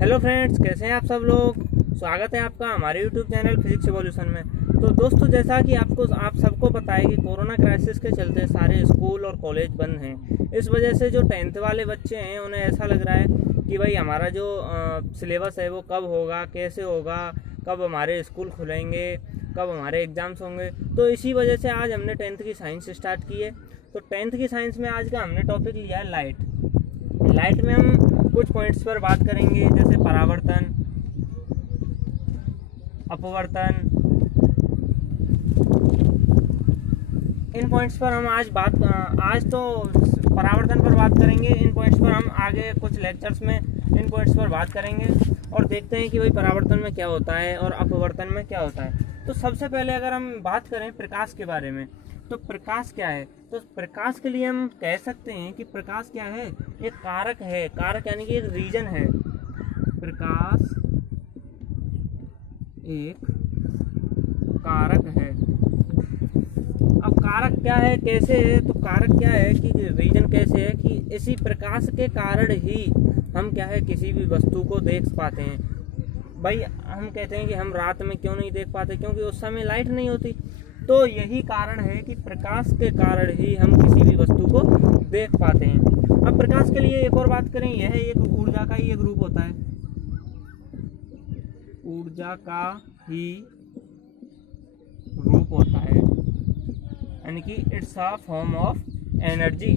Hello friends, कैसे हैं आप सब लोग। स्वागत है आपका हमारे यूट्यूब चैनल फिजिक्स एवोल्यूशन में। तो दोस्तों, जैसा कि आप सबको पता है कि कोरोना क्राइसिस के चलते सारे स्कूल और कॉलेज बंद हैं। इस वजह से जो 10th वाले बच्चे हैं उन्हें ऐसा लग रहा है कि भाई हमारा जो सिलेबस है वो कब होगा, कैसे होगा, कब हमारे स्कूल खुलेंगे, कब हमारे एग्ज़ाम्स होंगे। तो इसी वजह से आज हमने 10th की साइंस स्टार्ट की है। तो 10th की साइंस में आज का हमने टॉपिक लिया है लाइट में हम कुछ पॉइंट्स पर बात करेंगे, जैसे परावर्तन, अपवर्तन। इन पॉइंट्स पर हम आज तो परावर्तन पर बात करेंगे। इन पॉइंट्स पर हम आगे कुछ लेक्चर्स में इन पॉइंट्स पर बात करेंगे और देखते हैं कि भाई परावर्तन में क्या होता है और अपवर्तन में क्या होता है। तो सबसे पहले अगर हम बात करें प्रकाश के बारे में, तो प्रकाश क्या है। तो प्रकाश के लिए हम कह सकते हैं कि प्रकाश क्या है, एक कारक है। कारक यानी कि एक रीजन है। प्रकाश एक कारक है। अब कारक क्या है, कैसे है। तो कारक क्या है कि रीजन कैसे है कि इसी प्रकाश के कारण ही हम क्या है किसी भी वस्तु को देख पाते हैं। भाई हम कहते हैं कि हम रात में क्यों नहीं देख पाते, क्योंकि उस समय लाइट नहीं होती। तो यही कारण है कि प्रकाश के कारण ही हम किसी भी वस्तु को देख पाते हैं। अब प्रकाश के लिए एक और बात करें, यह एक ऊर्जा का ही एक रूप होता है। ऊर्जा का ही रूप होता है, यानी कि it's a form of energy.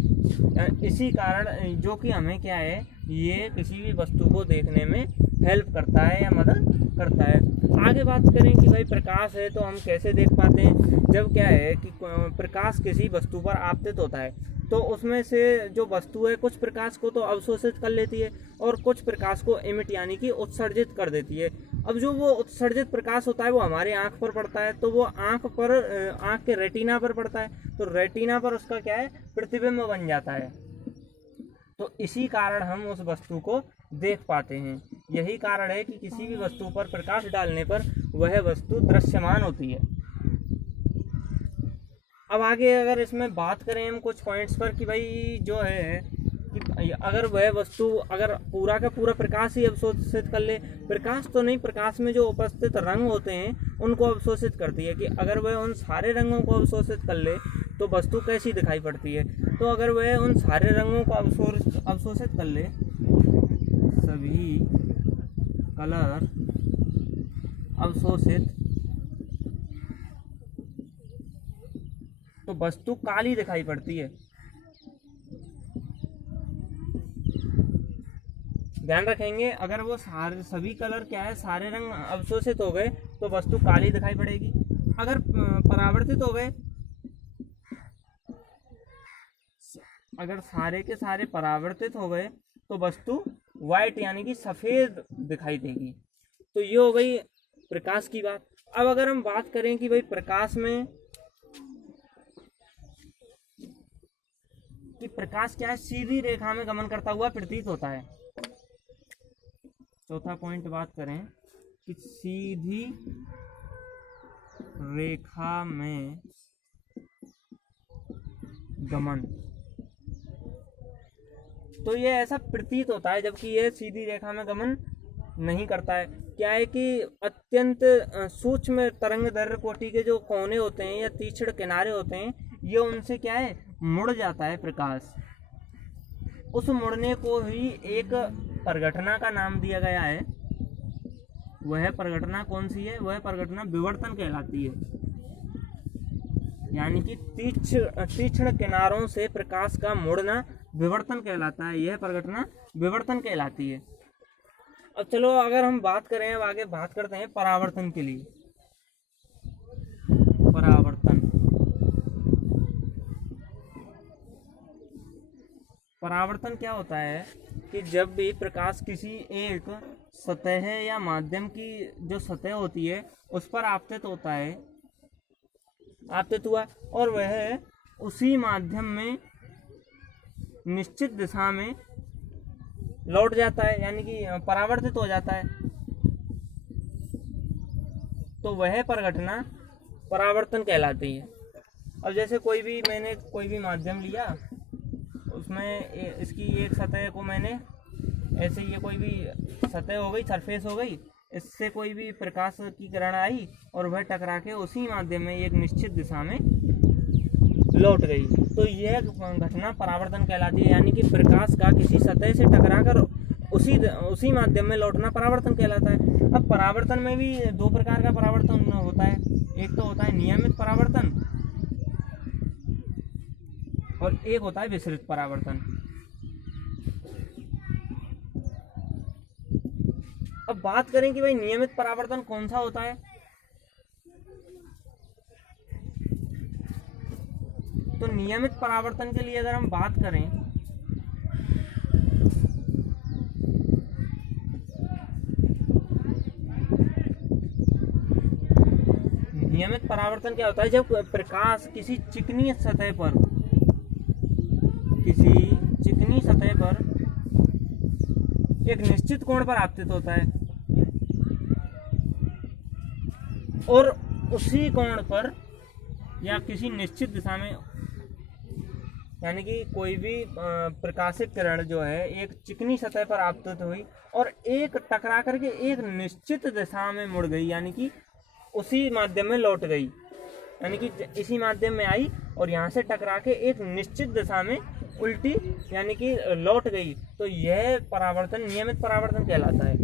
इसी कारण जो कि हमें क्या है, ये किसी भी वस्तु को देखने में हेल्प करता है या मदद करता है। आगे बात करें कि भाई प्रकाश है तो हम कैसे देख पाते हैं। जब क्या है कि प्रकाश किसी वस्तु पर आपतित होता है तो उसमें से जो वस्तु है कुछ प्रकाश को तो अवशोषित कर लेती है और कुछ प्रकाश को इमिट यानी कि उत्सर्जित कर देती है। अब जो वो उत्सर्जित प्रकाश होता है वो हमारे आँख पर पड़ता है, तो वो आँख के रेटिना पर पड़ता है, तो रेटिना पर उसका क्या है, प्रतिबिंब बन जाता है। तो इसी कारण हम उस वस्तु को देख पाते हैं। यही कारण है कि किसी भी वस्तु पर प्रकाश डालने पर वह वस्तु दृश्यमान होती है। अब आगे अगर इसमें बात करें हम कुछ पॉइंट्स पर कि भाई जो है कि अगर वह वस्तु अगर पूरा का पूरा प्रकाश ही अवशोषित कर ले, प्रकाश तो नहीं, प्रकाश में जो उपस्थित रंग होते हैं उनको अवशोषित करती है, कि अगर वह उन सारे रंगों को अवशोषित कर ले तो वस्तु कैसी दिखाई पड़ती है। तो अगर वह उन सारे रंगों को अवशोषित कर ले, सभी कलर अवशोषित, तो वस्तु काली दिखाई पड़ती है। ध्यान रखेंगे, अगर वो सभी कलर क्या है, सारे रंग अवशोषित हो गए तो वस्तु काली दिखाई पड़ेगी। अगर परावर्तित हो गए, अगर सारे के सारे परावर्तित हो गए तो वस्तु वाइट यानी कि सफ़ेद दिखाई देगी। तो ये हो गई प्रकाश की बात। अब अगर हम बात करें कि भाई प्रकाश में कि प्रकाश क्या है, सीधी रेखा में गमन करता हुआ प्रतीत होता है। चौथा पॉइंट बात करें कि सीधी रेखा में गमन, तो ये ऐसा प्रतीत होता है जबकि ये सीधी रेखा में गमन नहीं करता है। क्या है कि अत्यंत सूक्ष्म तरंगदैर्घ्य कोटि के जो कोने होते हैं या तीक्ष्ण किनारे होते हैं, ये उनसे क्या है, मुड़ जाता है प्रकाश। उस मुड़ने को ही एक परिघटना का नाम दिया गया है। वह परिघटना कौन सी है, वह परिघटना विवर्तन कहलाती है। यानी कि तीक्ष्ण किनारों से प्रकाश का मुड़ना विवर्तन कहलाता है। यह परिघटना विवर्तन कहलाती है। अब चलो अगर हम बात करें, अब आगे बात करते हैं परावर्तन के लिए। परावर्तन क्या होता है कि जब भी प्रकाश किसी एक सतह या माध्यम की जो सतह होती है उस पर आपतित हुआ और वह उसी माध्यम में निश्चित दिशा में लौट जाता है, यानी कि परावर्तित हो जाता है, तो वह परिघटना परावर्तन कहलाती है। अब जैसे मैंने कोई भी माध्यम लिया, उसमें इसकी एक सतह को मैंने ऐसे ये कोई भी सतह हो गई, सरफेस हो गई, इससे कोई भी प्रकाश की किरण आई और वह टकरा के उसी माध्यम में एक निश्चित दिशा में लौट गई, तो यह घटना परावर्तन कहलाती है। यानी कि प्रकाश का किसी सतह से टकराकर उसी माध्यम में लौटना परावर्तन कहलाता है। अब परावर्तन में भी दो प्रकार का परावर्तन होता है, एक तो होता है नियमित परावर्तन और एक होता है विसरित परावर्तन। अब बात करें कि भाई नियमित परावर्तन कौन सा होता है, तो नियमित परावर्तन के लिए अगर हम बात करें नियमित परावर्तन क्या होता है, जब प्रकाश किसी चिकनी सतह पर एक निश्चित कोण पर आपतित होता है और उसी कोण पर या किसी निश्चित दिशा में, यानी कि कोई भी प्रकाशित किरण जो है एक चिकनी सतह पर आपतित हुई और एक टकरा करके एक निश्चित दिशा में मुड़ गई, यानी कि उसी माध्यम में लौट गई, यानी कि इसी माध्यम में आई और यहाँ से टकरा के एक निश्चित दिशा में उल्टी यानी कि लौट गई, तो यह परावर्तन नियमित परावर्तन कहलाता है।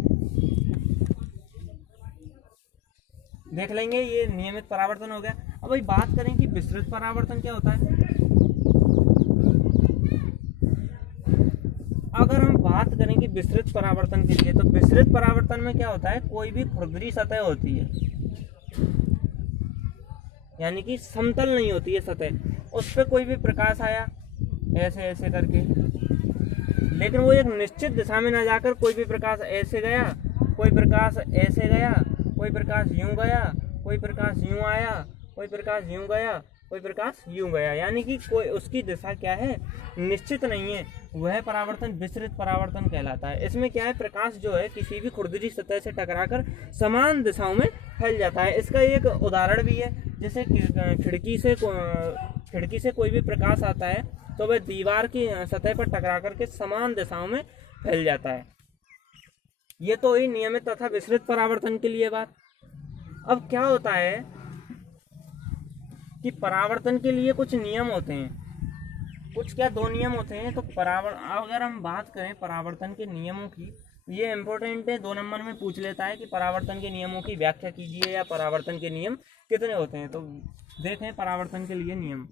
देख लेंगे, ये नियमित परावर्तन हो गया। अब भाई बात करें कि विसरित परावर्तन क्या होता है। अगर हम बात करें कि विसरित परावर्तन के लिए, तो विसरित परावर्तन में क्या होता है, कोई भी खुरदरी सतह होती है, यानी कि समतल नहीं होती है सतह, उस पर कोई भी प्रकाश आया ऐसे ऐसे करके, लेकिन वो एक निश्चित दिशा में ना जाकर कोई भी प्रकाश ऐसे गया, कोई प्रकाश ऐसे गया, कोई प्रकाश यूं गया, कोई प्रकाश यूं आया, कोई प्रकाश यूं गया, कोई प्रकाश यूं गया, यानी कि कोई उसकी दिशा क्या है, निश्चित नहीं है, वह परावर्तन विसरित परावर्तन कहलाता है। इसमें क्या है, प्रकाश जो है किसी भी खुरदरी सतह से टकराकर समान दिशाओं में फैल जाता है। इसका एक उदाहरण भी है, जैसे खिड़की से कोई भी प्रकाश आता है तो वह दीवार की सतह पर टकरा करके समान दिशाओं में फैल जाता है। ये तो ही नियमित तथा विसरित परावर्तन के लिए बात। अब क्या होता है कि परावर्तन के लिए कुछ नियम होते हैं, कुछ क्या दो नियम होते हैं। तो अगर हम बात करें परावर्तन के नियमों की, ये इम्पोर्टेंट है, 2 नंबर में पूछ लेता है कि परावर्तन के नियमों की व्याख्या कीजिए या परावर्तन के नियम कितने होते हैं। तो देखें परावर्तन के लिए नियम।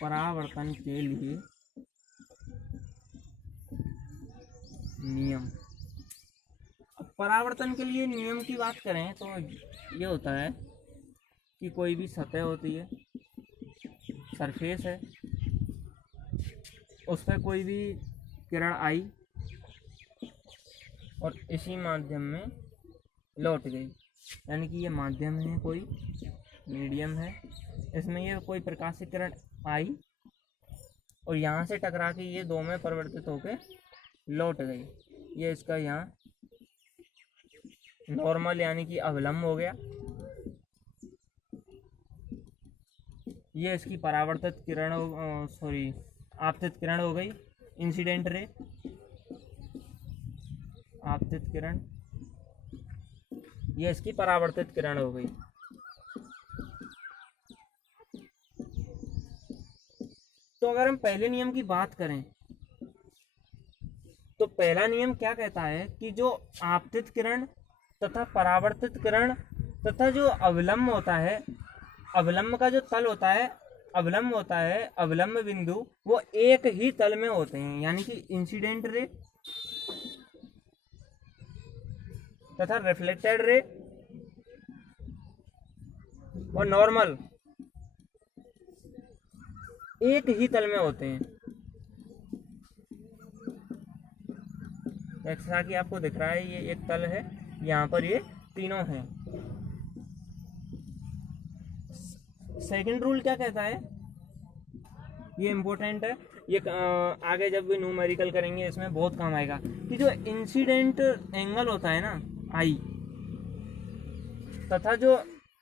परावर्तन के लिए नियम, परावर्तन के लिए नियम की बात करें तो ये होता है कि कोई भी सतह होती है, सरफेस है, उस पर कोई भी किरण आई और इसी माध्यम में लौट गई, यानी कि ये माध्यम है, कोई मीडियम है, इसमें ये कोई प्रकाश की किरण आई और यहाँ से टकरा के ये 2 में परिवर्तित होकर लौट गई। ये इसका यहाँ नॉर्मल यानी कि अवलंब हो गया। ये इसकी परावर्तित किरण आपतित किरण हो गई, इंसिडेंट रे, आपतित किरण, ये इसकी परावर्तित किरण हो गई। तो अगर हम पहले नियम की बात करें तो पहला नियम क्या कहता है कि जो आपतित किरण तथा परावर्तित किरण तथा जो अवलंब होता है, अवलंब का जो तल होता है, अवलंब होता है, अवलंब बिंदु, वो एक ही तल में होते हैं, यानी कि इंसिडेंट रे तथा रिफ्लेक्टेड रे और नॉर्मल एक ही तल में होते हैं। जैसा कि आपको दिख रहा है, ये एक तल है, यहाँ पर ये तीनों हैं। सेकंड रूल क्या कहता है, ये इम्पोर्टेंट है, ये आगे जब भी न्यूमेरिकल करेंगे इसमें बहुत काम आएगा, कि जो इंसिडेंट एंगल होता है ना आई तथा जो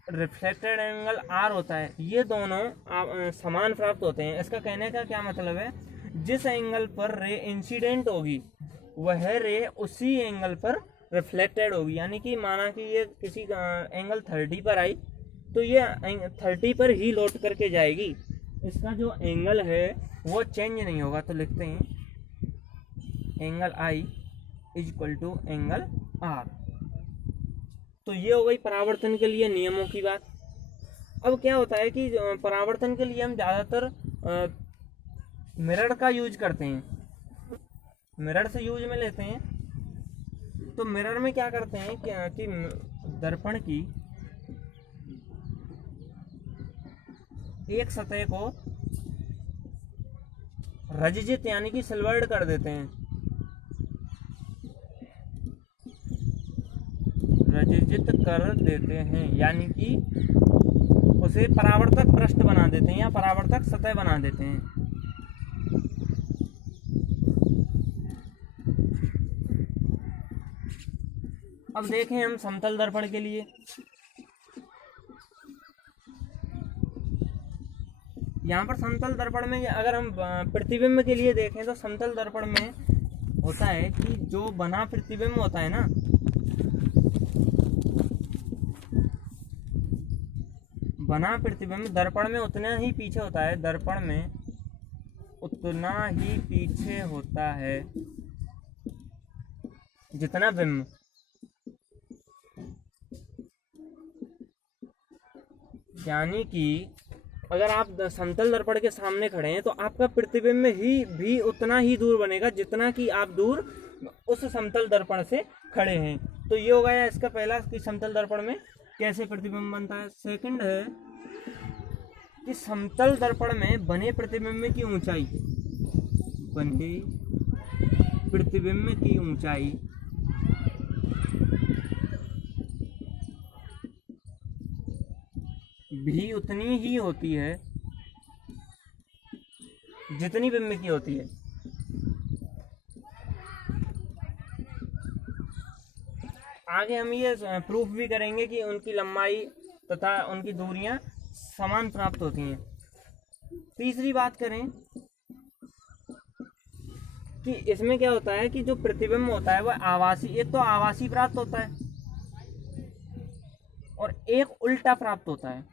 रिफ्लेक्टेड एंगल आर होता है, ये दोनों समान प्राप्त होते हैं। इसका कहने का क्या मतलब है, जिस एंगल पर रे इंसिडेंट होगी वह रे उसी एंगल पर रिफ्लेक्टेड होगी। यानी कि माना कि ये किसी एंगल 30 पर आई तो ये 30 पर ही लौट करके जाएगी, इसका जो एंगल है वो चेंज नहीं होगा। तो लिखते हैं angle I is equal to angle R. तो ये हो गई परावर्तन के लिए नियमों की बात। अब क्या होता है कि परावर्तन के लिए हम ज़्यादातर मिरर का यूज करते हैं, मिरर से यूज में लेते हैं। तो मिरर में क्या करते हैं कि दर्पण की एक सतह को रजित यानी कि सिल्वर्ड कर देते हैं, रजित कर देते हैं, यानी कि उसे परावर्तक पृष्ठ बना देते हैं या परावर्तक सतह बना देते हैं। अब देखें हम समतल दर्पण के लिए, यहाँ पर समतल दर्पण में अगर हम प्रतिबिंब के लिए देखें तो समतल दर्पण में होता है कि जो बना प्रतिबिंब होता है ना, बना प्रतिबिंब दर्पण में उतना ही पीछे होता है, दर्पण में उतना ही पीछे होता है जितना बिंब। यानी कि अगर आप समतल दर्पण के सामने खड़े हैं तो आपका प्रतिबिंब ही भी उतना ही दूर बनेगा जितना कि आप दूर उस समतल दर्पण से खड़े हैं। तो ये हो गया इसका पहला कि समतल दर्पण में कैसे प्रतिबिंब बनता है। सेकंड है कि समतल दर्पण में बने प्रतिबिंब की ऊंचाई, बने प्रतिबिंब की ऊंचाई भी उतनी ही होती है जितनी बिंब की होती है। आगे हम ये प्रूफ भी करेंगे कि उनकी लंबाई तथा उनकी दूरियां समान प्राप्त होती हैं। तीसरी बात करें कि इसमें क्या होता है कि जो प्रतिबिंब होता है वह आभासी, एक तो आभासी प्राप्त होता है और एक उल्टा प्राप्त होता है।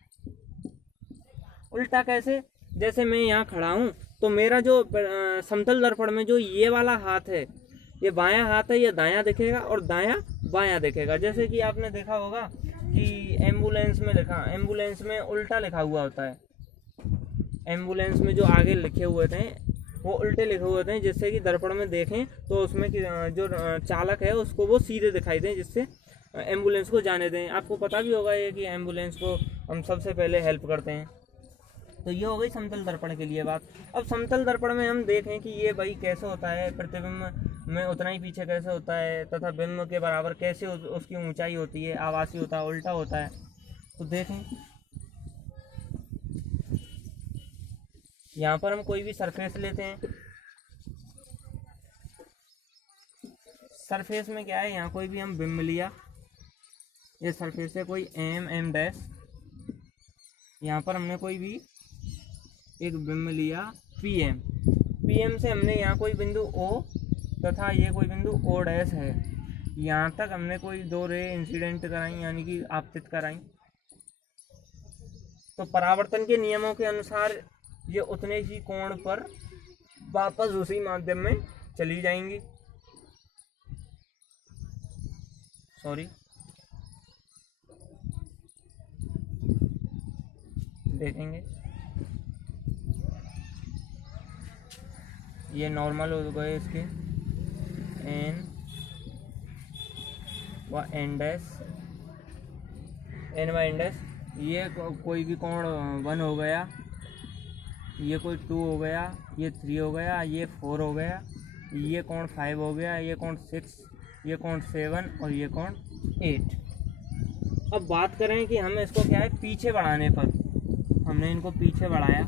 उल्टा कैसे? जैसे मैं यहाँ खड़ा हूँ तो मेरा जो समतल दर्पण में जो ये वाला हाथ है, ये बायां हाथ है, ये दायां दिखेगा और दायां बायां दिखेगा। जैसे कि आपने देखा होगा कि एम्बुलेंस में लिखा, एम्बुलेंस में उल्टा लिखा हुआ होता है, एम्बुलेंस में जो आगे लिखे हुए थे वो उल्टे लिखे हुए थे, जिससे कि दर्पण में देखें तो उसमें जो चालक है उसको वो सीधे दिखाई दें, जिससे एम्बुलेंस को जाने दें। आपको पता भी होगा ये कि एम्बुलेंस को हम सबसे पहले हेल्प करते हैं। तो ये हो गई समतल दर्पण के लिए बात। अब समतल दर्पण में हम देखें कि ये भाई कैसे होता है, प्रतिबिंब में उतना ही पीछे कैसे होता है तथा बिंब के बराबर कैसे उसकी ऊंचाई होती है, आभासी होता है, उल्टा होता है। तो देखें यहाँ पर हम कोई भी सरफेस लेते हैं, सरफेस में क्या है, यहाँ कोई भी हम बिंब लिया, ये सरफेस है कोई एम डैश, यहाँ पर हमने कोई भी एक बिंब लिया पीएम से हमने यहाँ कोई बिंदु ओ तथा ये कोई बिंदु ओ डैश है, यहाँ तक हमने कोई दो रे इंसिडेंट कराई यानी कि आपतित कराई। तो परावर्तन के नियमों के अनुसार ये उतने ही कोण पर वापस उसी माध्यम में चली जाएंगी। सॉरी, देखेंगे ये नॉर्मल हो गए इसके एन व एन डैश, एन व एन डैश, ये कोई भी कोण 1 हो गया, ये कोई 2 हो गया, ये 3 हो गया, ये 4 हो गया, ये कोण 5 हो गया, ये कोण 6, ये कोण 7 और ये कोण 8। अब बात करें कि हम इसको क्या है पीछे बढ़ाने पर, हमने इनको पीछे बढ़ाया,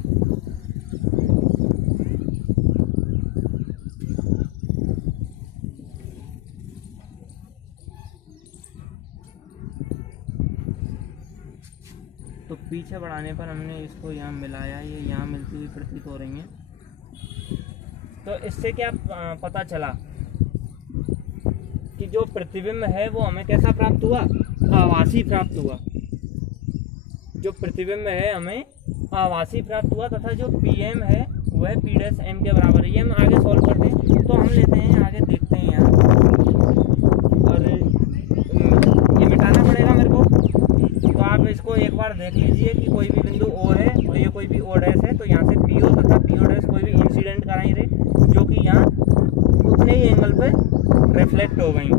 तो पीछे बढ़ाने पर हमने इसको यहाँ मिलाया, ये यहाँ मिलती हुई प्रतीत हो रही हैं। तो इससे क्या पता चला कि जो प्रतिबिंब है वो हमें कैसा प्राप्त हुआ, आभासी प्राप्त हुआ। जो प्रतिबिंब है हमें आभासी प्राप्त हुआ तथा जो पीएम है वह पी डैश एम के बराबर है। ये हम आगे सॉल्व करते हैं, तो हम लेते हैं आगे, देखते हैं यहाँ, और ये मिटाना पड़ेगा मेरे को। तो आप इसको एक बार देख लीजिए कि कोई भी बिंदु ओ है और ये कोई भी ओ डैश है, तो यहाँ से पीओ तथा पीओ डैश कोई भी इंसिडेंट कराई रहे जो कि यहाँ उतने ही एंगल पे रिफ्लेक्ट हो गई।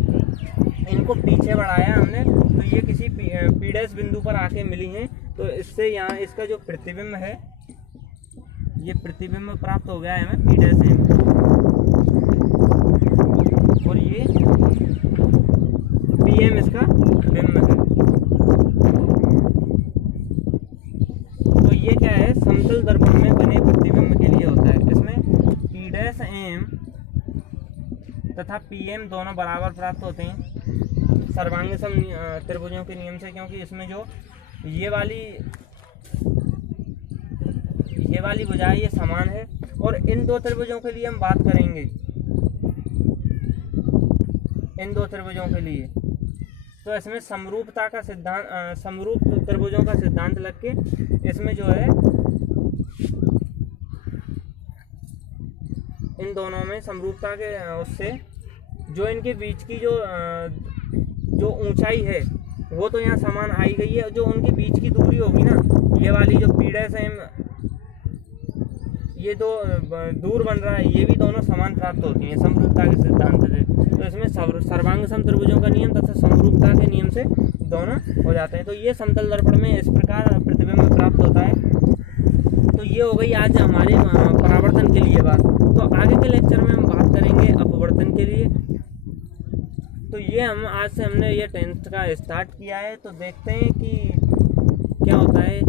इनको पीछे बढ़ाया हमने, तो ये किसी पी डैश बिंदु पर आके मिली हैं, तो इससे यहाँ इसका जो प्रतिबिंब है, ये प्रतिबिंब प्राप्त हो गया है हमें पी डैश एम, और ये पीएम इसका बिंब है। तो ये क्या है, समतल दर्पण में बने प्रतिबिंब के लिए होता है। इसमें पी डैश एम तथा पीएम दोनों बराबर प्राप्त होते हैं सर्वांग सम त्रिभुजों के नियम से, क्योंकि इसमें जो ये वाली भुजाएं ये समान है। और इन दो त्रिभुजों के लिए हम बात करेंगे, इन दो त्रिभुजों के लिए, तो इसमें समरूपता का सिद्धांत, समरूप त्रिभुजों का सिद्धांत लग के इसमें जो है इन दोनों में समरूपता के उससे जो इनके बीच की जो ऊंचाई है वो तो यहाँ समान आई गई है। जो उनके बीच की दूरी होगी ना, ये वाली जो पी डैश एम ये दो दूर बन रहा है, ये भी दोनों समान प्राप्त होती हैं समरूपता के सिद्धांत से। तो इसमें सर्वांग सम त्रिभुजों का नियम तथा समरूपता के नियम से दोनों हो जाते हैं। तो ये समतल दर्पण में इस प्रकार प्रतिबिंब प्राप्त होता है। तो ये हो गई आज हमारे परावर्तन के लिए बात। तो आगे के लेक्चर में हम बात करेंगे अपवर्तन के लिए। तो ये हम आज से हमने ये 10th का स्टार्ट किया है, तो देखते हैं कि क्या होता है।